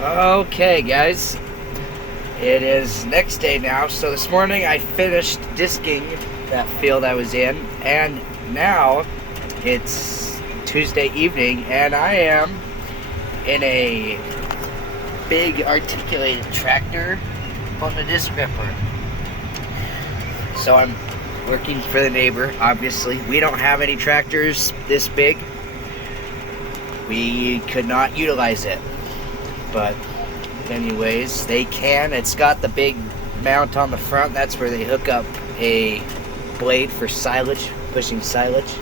Okay, guys, it is next day now. So this morning I finished disking that field I was in, and now it's Tuesday evening, and I am in a big articulated tractor on the disc ripper. So I'm working for the neighbor. Obviously, we don't have any tractors this big. We could not utilize it. But anyways, they can. It's got the big mount on the front. That's where they hook up a blade for silage, pushing silage.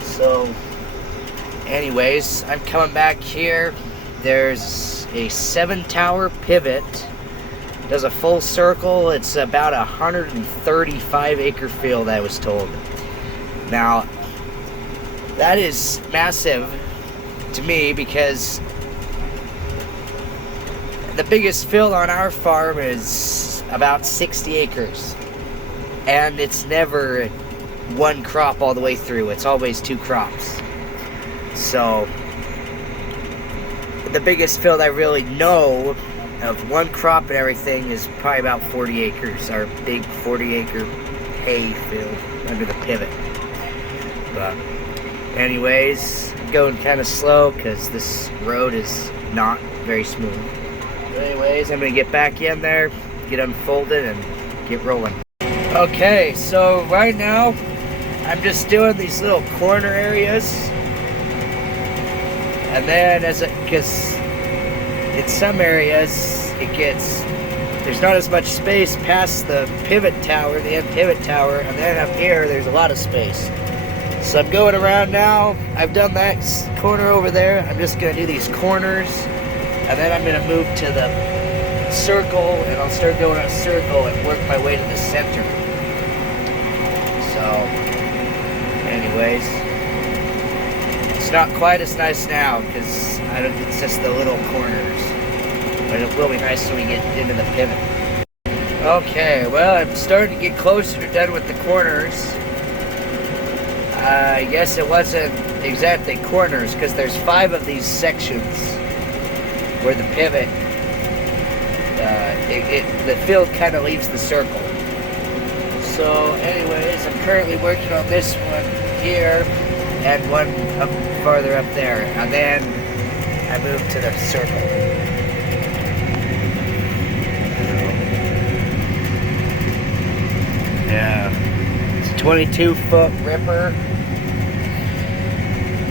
So anyways, I'm coming back here. There's a 7-tower pivot. Does a full circle. It's about 135 acre field, I was told. Now, that is massive to me because the biggest field on our farm is about 60 acres, and it's never one crop all the way through. It's always 2 crops. So the biggest field I really know of one crop and everything is probably about 40 acres, our big 40-acre hay field under the pivot. But anyways, I'm going kind of slow because this road is not very smooth. Anyways, I'm gonna get back in there, get unfolded, and get rolling. Okay, so right now I'm just doing these little corner areas, and then because in some areas there's not as much space past the pivot tower, the end pivot tower, and then up here there's a lot of space. So I'm going around now. I've done that corner over there. I'm just gonna do these corners. And then I'm going to move to the circle, and I'll start going on a circle and work my way to the center. So, anyways, it's not quite as nice now because it's just the little corners. But it will be nice when we get into the pivot. Okay, well, I'm starting to get closer to done with the corners. I guess it wasn't exactly corners because there's 5 of these sections where the pivot, the field kind of leaves the circle. So anyways, I'm currently working on this one here and one up farther up there, and then I move to the circle. Yeah, it's a 22-foot ripper,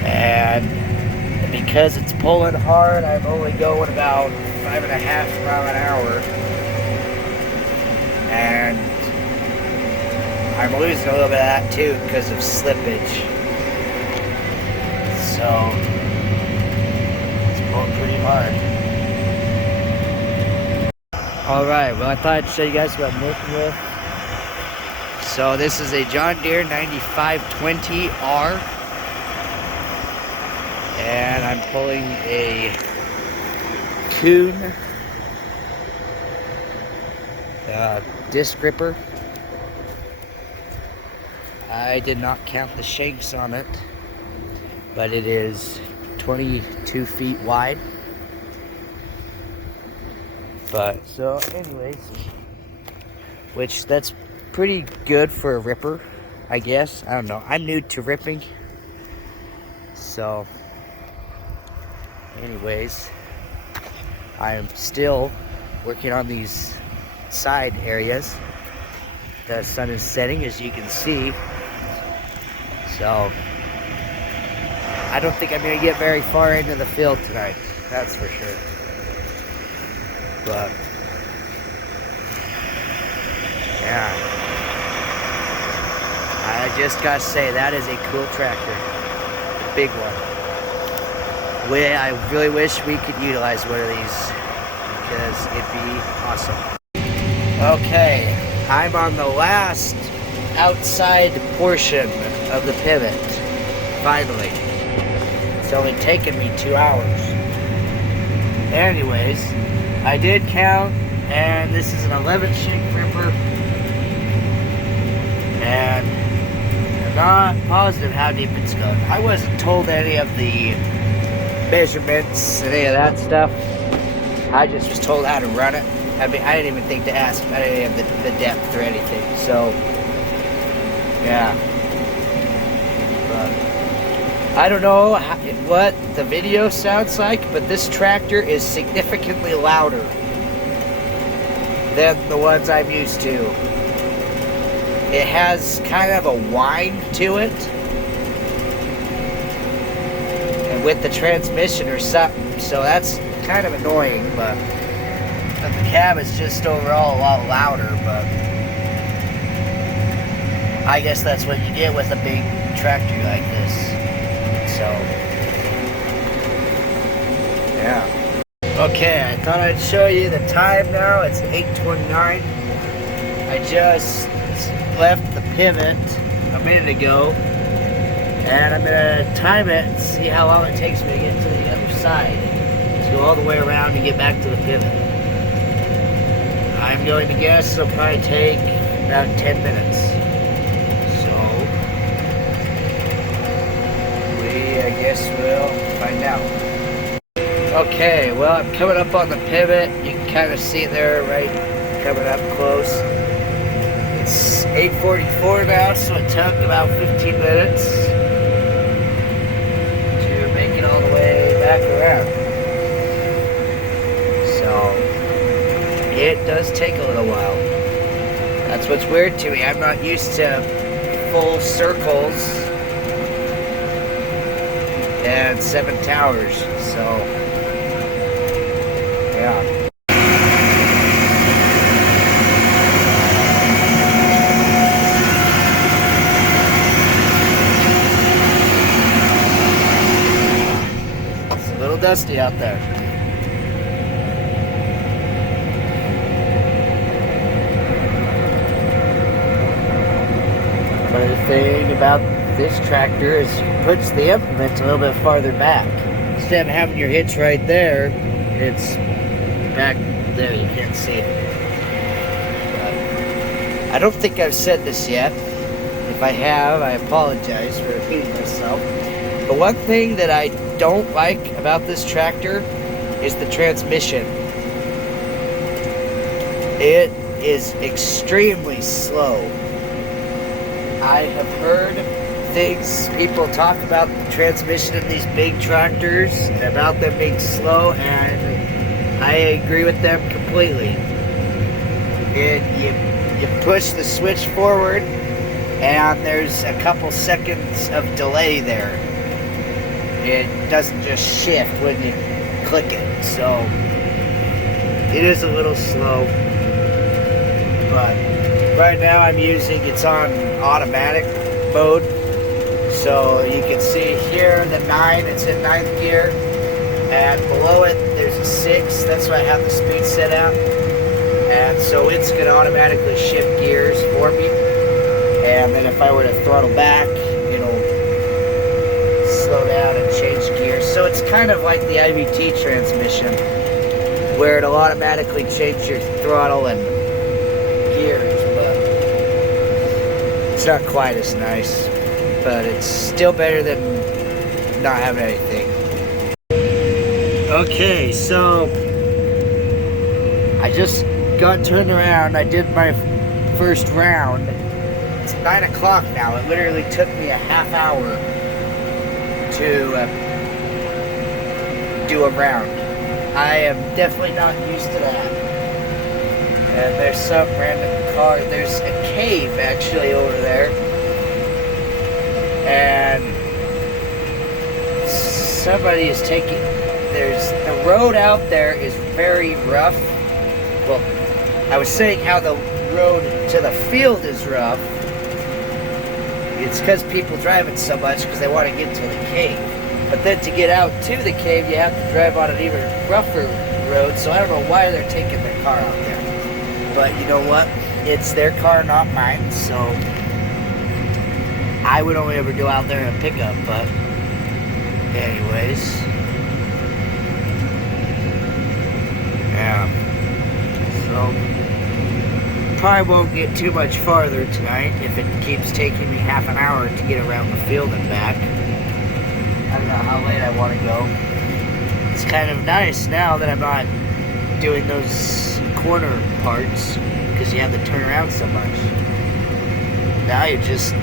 and because it's pulling hard, I'm only going about 5.5 miles an hour, and I'm losing a little bit of that too because of slippage. So it's pulling pretty hard. Alright, well, I thought I'd show you guys what I'm working with. So this is a John Deere 9520R. And I'm pulling a Coon disc ripper. I did not count the shanks on it, but it is 22 feet wide. But so anyways, which that's pretty good for a ripper, I guess. I don't know. I'm new to ripping, so anyways, I am still working on these side areas. The sun is setting, as you can see. So I don't think I'm going to get very far into the field tonight. That's for sure. But yeah, I just got to say, that is a cool tractor. The big one. I really wish we could utilize one of these because it'd be awesome. Okay, I'm on the last outside portion of the pivot. Finally. It's only taken me 2 hours. Anyways, I did count, and this is an 11 shank ripper. And I'm not positive how deep it's going. I wasn't told any of the measurements, any of that stuff. I just was told how to run it. I mean, I didn't even think to ask. I didn't have the depth or anything. So, yeah. But I don't know what the video sounds like, but this tractor is significantly louder than the ones I'm used to. It has kind of a whine to it, and with the transmission or something, so that's kind of annoying, but the cab is just overall a lot louder, but I guess that's what you get with a big tractor like this. So, yeah. Okay, I thought I'd show you the time now. It's 8:29. I just left the pivot a minute ago, and I'm gonna time it and see how long it takes me to get to the other side. To go all the way around and get back to the pivot. I'm going to guess it'll probably take about 10 minutes. So, I guess we'll find out. Okay, well, I'm coming up on the pivot. You can kind of see it there, right? Coming up close. It's 8:44 now, so it took about 15 minutes to make it all the way back around. So, it does take a little while. That's what's weird to me. I'm not used to full circles and 7 towers, so yeah. It's a little dusty out there. But the thing about this tractor is it puts the implement a little bit farther back. Instead of having your hitch right there, it's back there. You can't see it. But I don't think I've said this yet. If I have, I apologize for repeating myself. But one thing that I don't like about this tractor is the transmission. It is extremely slow. I have heard things, people talk about the transmission in these big tractors and about them being slow, and I agree with them completely. You push the switch forward and there's a couple seconds of delay there. It doesn't just shift when you click it, so it is a little slow. But right now I'm using, it's on automatic mode. So you can see here the 9, it's in 9th gear, and below it there's a 6, that's why I have the speed set out, and so it's going to automatically shift gears for me, and then if I were to throttle back, it'll slow down and change gears. So it's kind of like the IVT transmission, where it'll automatically change your throttle and gears, but it's not quite as nice. But it's still better than not having anything. Okay, so I just got turned around. I did my first round. It's 9 o'clock now. It literally took me a half hour to do a round. I am definitely not used to that. And there's some random car. There's a cave actually over there. And somebody is taking, the road out there is very rough. Well, I was saying how the road to the field is rough. It's because people drive it so much because they want to get to the cave. But then to get out to the cave, you have to drive on an even rougher road. So I don't know why they're taking their car out there. But you know what? It's their car, not mine. So I would only ever go out there in a pickup, but anyways. Yeah. So probably won't get too much farther tonight if it keeps taking me half an hour to get around the field and back. I don't know how late I want to go. It's kind of nice now that I'm not doing those corner parts because you have to turn around so much. Now you just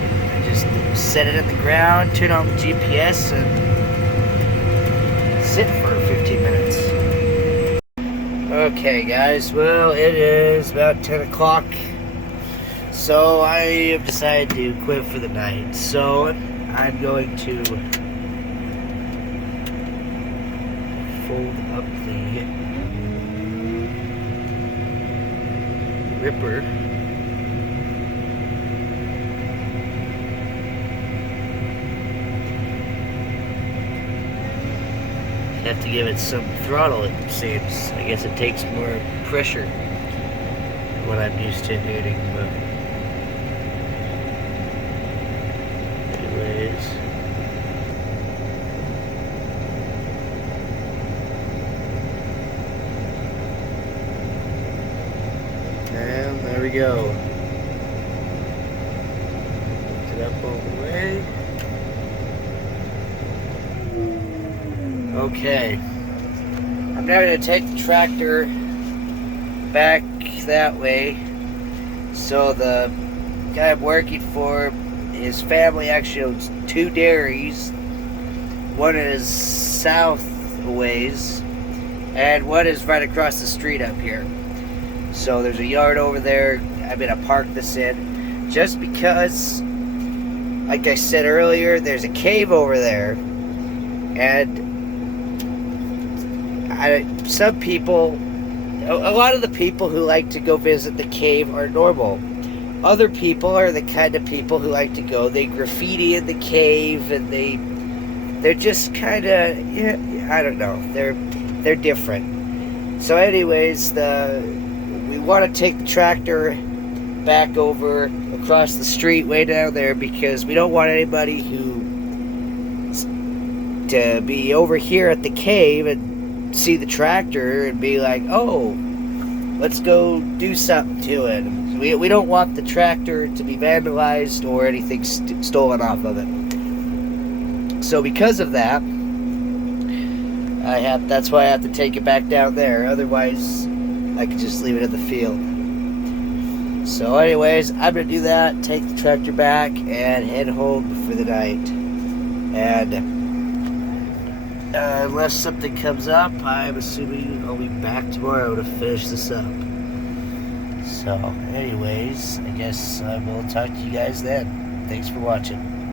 set it in the ground, turn on the GPS, and sit for 15 minutes. Okay, guys, well, it is about 10 o'clock, so I have decided to quit for the night. So I'm going to fold up the ripper. Have to give it some throttle, it seems. I guess it takes more pressure than what I'm used to doing, but anyways. And there we go. Lift it up all the way. Okay, I'm now going to take the tractor back that way. So the guy I'm working for, his family actually owns 2 dairies. One is south a ways, and one is right across the street up here. So there's a yard over there. I'm going to park this in just because, like I said earlier, there's a cave over there, and some people, a lot of the people who like to go visit the cave are normal. Other people are the kind of people who like to go, they graffiti in the cave, and they're just kind of, yeah, I don't know, they're different. So anyways, we want to take the tractor back over across the street way down there because we don't want anybody to be over here at the cave and see the tractor and be like, oh, let's go do something to it. We don't want the tractor to be vandalized or anything stolen off of it. So because of that, that's why I have to take it back down there. Otherwise, I could just leave it in the field. So anyways, I'm going to do that, take the tractor back, and head home for the night. And unless something comes up, I'm assuming I'll be back tomorrow to finish this up. So, anyways, I guess I will talk to you guys then. Thanks for watching.